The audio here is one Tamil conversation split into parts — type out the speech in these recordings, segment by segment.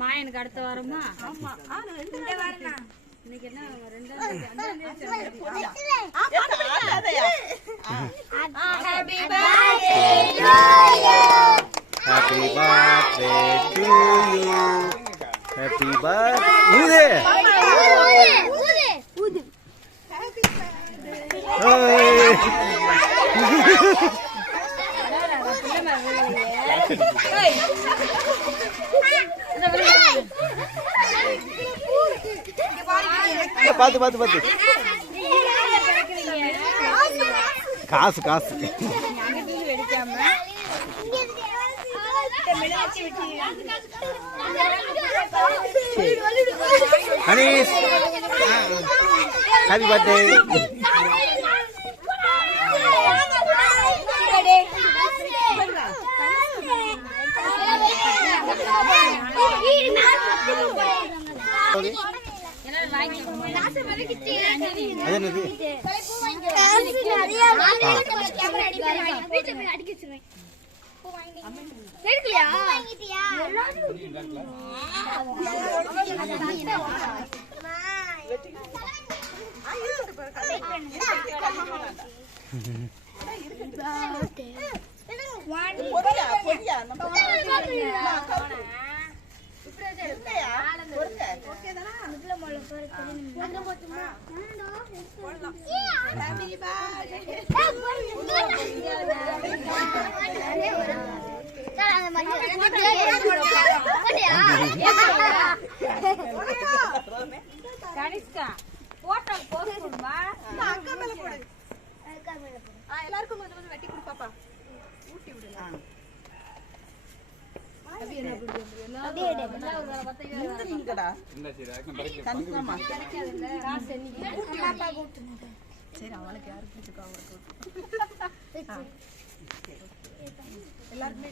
மாயனுக்கு அடுத்த வாரமா? ஆமா. இந்த வாரமா? இன்னைக்கு என்ன ரெண்டாவது Happy birthday to you. Happy birthday to you. Happy birthday. Ude. பாத்து பாத்து பாத்து காசு காசு ஹனீஸ் ஹாப்பி பர்த்டே எல்லாருக்கும் கொஞ்சம் கொஞ்சம் வெட்டி கொடு பாப்பா. ஊட்டி விடலாம். சரி அவளுக்கு யாரு பிடிச்சிருக்கோ எல்லாருமே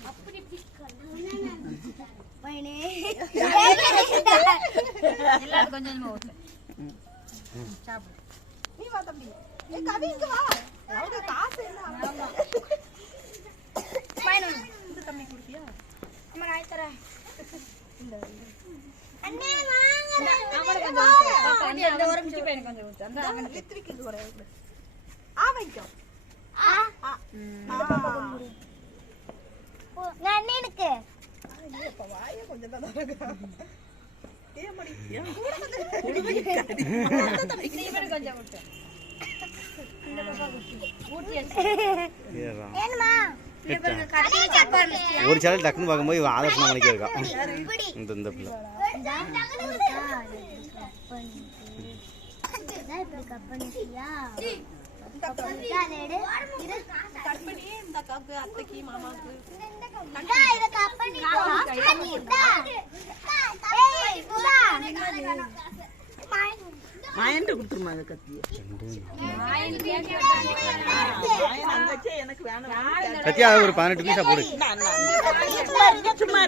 கொஞ்சம் நீ வா தம்பி. ஏ கவி இங்க வா. அவங்க காசு இல்ல. இந்த தம்பி குடிப்பியா? அம்மா நான் தரேன். இந்த அண்ணே வாங்க. இந்த ஒரு நிமிஷம் எனக்கு கொஞ்சம் ஊத்து. அந்த அவன் லித்விக்கு கூட ஆவைக்கோ. நான் அண்ணனுக்கு. இப்ப வாயே கொஞ்சம் தான் இருக்கு. ஏ மடி. கொஞ்சம் ஊத்து. ஒரு சேனல் டக்குன்னு பார்க்கும்போது இவன் ஆதர்ஷனா மணிக்கே இருக்கா இந்த பிள்ளை இந்த கப்பு அத்தைக்கு மாமாக்கு மாயன்ட்ட கொடுத்துருமா அந்த கத்தியை. எனக்கு வேணும். சத்யா ஒரு 18 பீஸா போடு. சும்மா